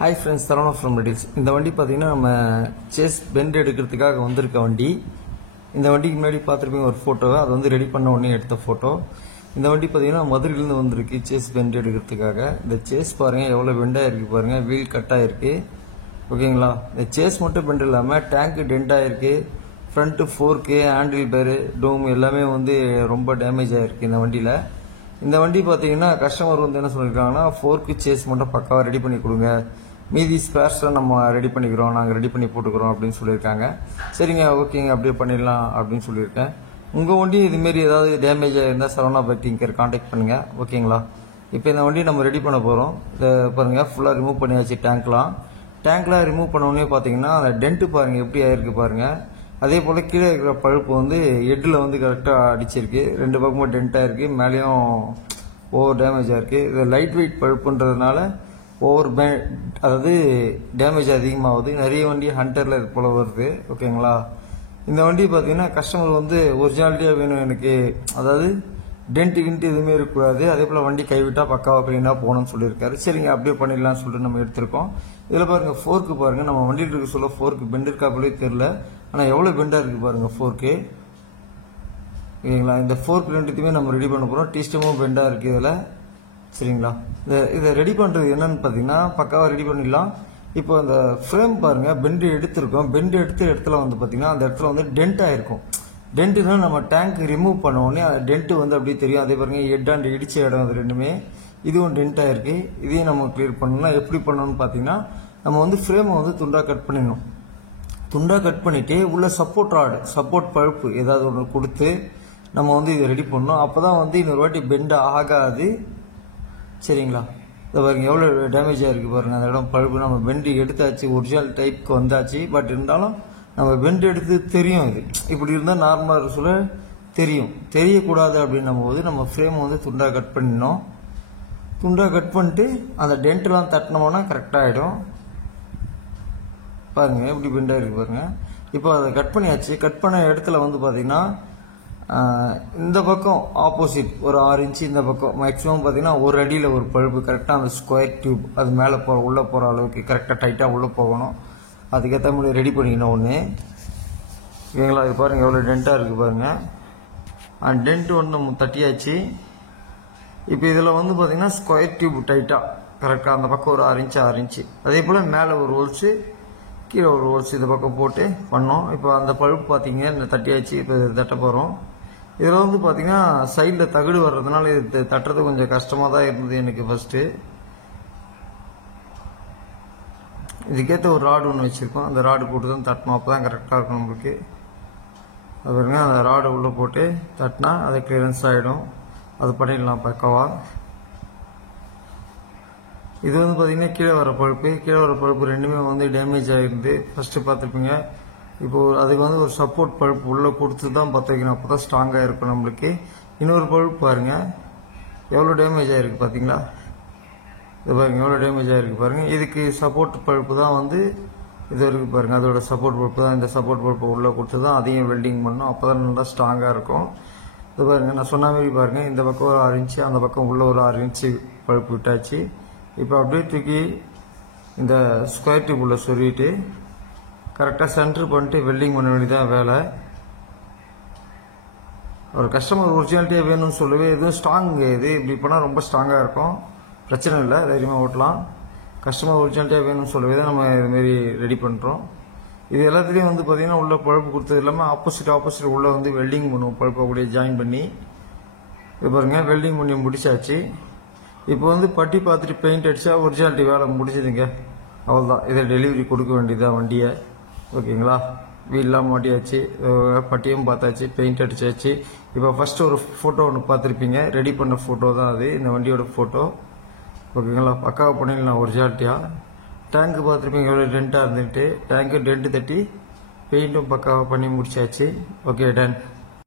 Hi friends, Saravana from riddles. இந்த வண்டி பார்த்தீங்கன்னா நம்ம சேஸ் பெண்ட் எடுக்கிறதுக்காக வந்திருக்க வண்டி. இந்த வண்டிக்கு முன்னாடி பார்த்துருப்பீங்க ஒரு ஃபோட்டோவை, அது வந்து ரெடி பண்ண உடனே எடுத்த ஃபோட்டோ. இந்த வண்டி பார்த்தீங்கன்னா மதுரையிலேருந்து வந்திருக்கு சேஸ் பெண்ட் எடுக்கிறதுக்காக. இந்த சேஸ் பாருங்கள் எவ்வளோ பெண்டாக இருக்குது பாருங்கள், வீல் கட்டாக இருக்குது. ஓகேங்களா, இந்த சேஸ் மட்டும் பெண்ட் இல்லாமல் டேங்க்கு டென்ட்டாக இருக்குது, ஃப்ரண்ட்டு ஃபோர்க்கு, ஹேண்டில் பேரு, டோம் எல்லாமே வந்து ரொம்ப டேமேஜ் ஆகிருக்கு இந்த வண்டியில். இந்த வண்டி பார்த்தீங்கன்னா கஸ்டமர் வந்து என்ன சொல்லியிருக்காங்கன்னா, ஃபோர்க்கு சேஸ் மட்டும் பக்காவாக ரெடி பண்ணி கொடுங்க, மீதி ஸ்பேர்ஸ்லாம் நம்ம ரெடி பண்ணிக்கிறோம், நாங்கள் ரெடி பண்ணி போட்டுக்கிறோம் அப்படின்னு சொல்லியிருக்காங்க. சரிங்க, ஓகேங்க, அப்படியே பண்ணிடலாம் அப்படின்னு சொல்லியிருக்கேன். உங்கள் வண்டி இதுமாரி ஏதாவது டேமேஜ் ஆகிருந்தால் சரவணா பைக் டிங்கர் கான்டாக்ட் பண்ணுங்கள். ஓகேங்களா, இப்போ இந்த வண்டி நம்ம ரெடி பண்ண போகிறோம். இதை பாருங்கள், ஃபுல்லாக ரிமூவ் பண்ணியாச்சு. டேங்க்லாம் ரிமூவ் பண்ணோடனே பார்த்தீங்கன்னா அந்த டென்ட்டு பாருங்கள் எப்படி ஆயிருக்கு பாருங்கள். அதே போல் கீழே இருக்கிற பழுப்பு வந்து ஹெட்டில் வந்து கரெக்டாக அடிச்சிருக்கு, ரெண்டு பக்கமும் டென்ட்டாக இருக்குது, மேலேயும் ஓவர் டேமேஜ் ஆகிருக்கு. இது லைட் வெயிட் பழுப்புன்றதுனால அதாவது டேமேஜ் அதிகமாகுது. நிறைய வண்டி ஹண்டரில் இது போல் வருது. ஓகேங்களா, இந்த வண்டி பார்த்தீங்கன்னா கஸ்டமர் வந்து ஒரிஜினாலிட்டியாக வேணும் எனக்கு, அதாவது டென்ட்டு கிண்ட்டு எதுவுமே இருக்கக்கூடாது, அதே போல் வண்டி கைவிட்டால் பக்காவாக க்ளீனாக போகணும்னு சொல்லியிருக்காரு. சரிங்க, அப்படியே பண்ணிடலாம்னு சொல்லிட்டு நம்ம எடுத்திருக்கோம். இதில் பாருங்கள் ஃபோர்க்கு பாருங்கள், நம்ம வண்டியில் இருக்க சொல்ல ஃபோர்க்கு பெண்ட் இருக்கா போலே தெரில, ஆனால் எவ்வளோ பெண்டாக இருக்குது பாருங்கள் ஃபோர்க்கு. ஓகேங்களா, இந்த ஃபோர்க் ரெண்டுத்தையுமே நம்ம ரெடி பண்ண போகிறோம். டீஸ்டமும் பெண்டாக இருக்குது இதில். சரிங்களா, இதை ரெடி பண்ணுறது என்னன்னு பார்த்தீங்கன்னா பக்காவாக ரெடி பண்ணிடலாம். இப்போ அந்த ஃப்ரேம் பாருங்கள், பெண்டு எடுத்திருக்கோம். பெண்டு எடுத்த இடத்துல வந்து பார்த்தீங்கன்னா அந்த இடத்துல வந்து டென்ட் ஆகிருக்கும். டென்ட்டுனா நம்ம டேங்க் ரிமூவ் பண்ண உடனே டென்ட்டு வந்து அப்படியே தெரியும். அதே பாருங்கள், ஹெட் அண்ட் இடிச்ச இடம் அது ரெண்டுமே, இதுவும் டென்ட் ஆகிருக்கு. இதையும் நம்ம கிளியர் பண்ணணும்னா எப்படி பண்ணணும்னு பார்த்தீங்கன்னா, நம்ம வந்து ஃப்ரேமை வந்து துண்டாக கட் பண்ணிடணும். துண்டாக கட் பண்ணிவிட்டு உள்ள சப்போர்ட் ராடு, சப்போர்ட் பழுப்பு ஏதாவது ஒன்று கொடுத்து நம்ம வந்து இதை ரெடி பண்ணணும். அப்போ தான் வந்து இன்னொரு வாட்டி பெண்ட் ஆகாது. சரிங்களா, இதை பாருங்க எவ்வளோ டேமேஜ் ஆகிருக்கு பாருங்கள். அந்த இடம் பழுப்பு நம்ம பெண்டு எடுத்தாச்சு, ஒரிஜினல் டைப்புக்கு வந்தாச்சு. பட் இருந்தாலும் நம்ம பெண்டு எடுத்து தெரியும், இது இப்படி இருந்தால் நார்மலாக சொல்ல தெரியும். தெரியக்கூடாது அப்படின்னும் போது நம்ம ஃப்ரேமை வந்து துண்டாக கட் பண்ணிடணும். துண்டாக கட் பண்ணிட்டு அந்த டென்ட்லாம் தட்டினோம்னா கரெக்டாக ஆகிடும். பாருங்கள் எப்படி பெண்டாக இருக்குது பாருங்கள். இப்போ அதை கட் பண்ணியாச்சு. கட் பண்ண இடத்துல வந்து பார்த்தீங்கன்னா இந்த பக்கம் ஆப்போசிட் ஒரு 6 இன்ச்சு, இந்த பக்கம் மேக்ஸிமம் பார்த்தீங்கன்னா ஒரு அடியில் ஒரு பழுப்பு கரெக்டாக அந்த ஸ்கொயர் டியூப் அது மேலே உள்ளே போகிற அளவுக்கு கரெக்டாக டைட்டாக உள்ளே போகணும். அதுக்கேற்ற மாதிரி ரெடி பண்ணிக்கணும் ஒன்று. ஓகேங்களா, இது பாருங்கள் எவ்வளோ டென்ட்டாக இருக்குது பாருங்கள். அந்த டென்ட் ஒன்று நம்ம தட்டியாச்சு. இப்போ இதில் வந்து பார்த்தீங்கன்னா ஸ்கொயர் டியூப் டைட்டாக கரெக்டாக அந்த பக்கம் ஒரு 6 இன்ச்சு, அதே போல் மேலே ஒரு ஹோல்ஸு, கீழே ஒரு ஹோல்ஸ் இந்த பக்கம் போட்டு பண்ணோம். இப்போ அந்த பழுப்பு பார்த்தீங்க இந்த தட்டியாச்சு. இப்போ இது தட்ட போகிறோம். இதில் வந்து பார்த்தீங்கன்னா சைடில் தகடு வர்றதுனால இது தட்டுறது கொஞ்சம் கஷ்டமாக தான் இருந்தது எனக்கு ஃபஸ்ட்டு. இதுக்கேற்ற ஒரு ராடு ஒன்று வச்சுருக்கோம், அந்த ராடு போட்டு தான் தட்டணும், அப்போ தான் கரெக்டாக இருக்கும் நம்மளுக்கு. அதுங்க அந்த ராடை உள்ளே போட்டு தட்டினா அது கிளியரன்ஸ் ஆகிடும். அது பண்ணிடலாம் பக்காவாக. இது வந்து பார்த்தீங்கன்னா கீழே வர பழுப்பு ரெண்டுமே வந்து டேமேஜ் ஆகிருந்து ஃபஸ்ட்டு பார்த்துருப்பீங்க. இப்போது அதுக்கு வந்து ஒரு சப்போர்ட் பழுப்பு உள்ளே கொடுத்து தான் பற்ற வைக்கணும், அப்போ தான் ஸ்ட்ராங்காக இருக்கும் நம்மளுக்கு. இன்னொரு பழுப்பு பாருங்கள் எவ்வளோ டேமேஜ் ஆகிருக்கு பார்த்தீங்களா. இது பாருங்கள் எவ்வளோ டேமேஜ் ஆகிருக்கு பாருங்கள். இதுக்கு சப்போர்ட் பழுப்பு தான் வந்து இது இருக்குது பாருங்கள், அதோட சப்போர்ட் பழுப்பு தான். இந்த சப்போர்ட் பழுப்பு உள்ளே கொடுத்து தான் அதையும் வெல்டிங் பண்ணணும், அப்போ தான் நல்லா ஸ்ட்ராங்காக இருக்கும். இது பாருங்கள், நான் சொன்ன மாதிரி பாருங்கள், இந்த பக்கம் ஒரு 6 இன்ச்சு, அந்த பக்கம் உள்ள ஒரு 6 இன்ச்சு பழுப்பு விட்டாச்சு. இப்போ அப்படியே தூக்கி இந்த ஸ்கொயர் டியூப் உள்ள சொல்லிட்டு கரெக்டாக சென்டர் பண்ணிட்டு வெல்டிங் பண்ண வேண்டியதான் வேலை. ஒரு கஸ்டமர் ஒரிஜினாலிட்டியாக வேணும்னு சொல்லவே எதுவும் ஸ்ட்ராங் இது இப்படி பண்ணால் ரொம்ப ஸ்ட்ராங்காக இருக்கும், பிரச்சனை இல்லை, தைரியமாக ஓட்டலாம். கஸ்டமர் ஒரிஜினாலிட்டியாக வேணும்னு சொல்லவே தான் நம்ம இதுமாரி ரெடி பண்ணுறோம். இது எல்லாத்துலேயும் வந்து பார்த்திங்கன்னா உள்ள பழுப்பு கொடுத்தது இல்லாமல் ஆப்போசிட் உள்ளே வந்து வெல்டிங் பண்ணுவோம், பழுப்பை அப்படியே ஜாயின் பண்ணி. இது பாருங்கள் வெல்டிங் பண்ணி முடிச்சாச்சு. இப்போ வந்து பட்டி பார்த்துட்டு பெயிண்ட் அடிச்சா ஒரிஜினாலிட்டி வேலை முடிஞ்சதுங்க, அவ்வளோதான். இதை டெலிவரி கொடுக்க வேண்டியதான் வண்டியை. ஓகேங்களா, வீல்லாம் மாட்டியாச்சு, பட்டியும் பார்த்தாச்சு, பெயிண்ட் அடிச்சாச்சு. இப்போ ஃபஸ்ட்டு ஒரு ஃபோட்டோ ஒன்று பார்த்துருப்பீங்க, ரெடி பண்ண ஃபோட்டோ தான் அது, இந்த வண்டியோட ஃபோட்டோ. ஓகேங்களா, பக்காவாக பண்ணிடலாம் ஒரிஜினாலிட்டியாக. டேங்க்கு பார்த்துருப்பீங்க எவ்வளோ டென்ட்டாக இருந்துட்டு, டேங்க்கு டென்ட்டு தட்டி பெயிண்ட்டும் பக்காவாக பண்ணி முடிச்சாச்சு. Okay, ton.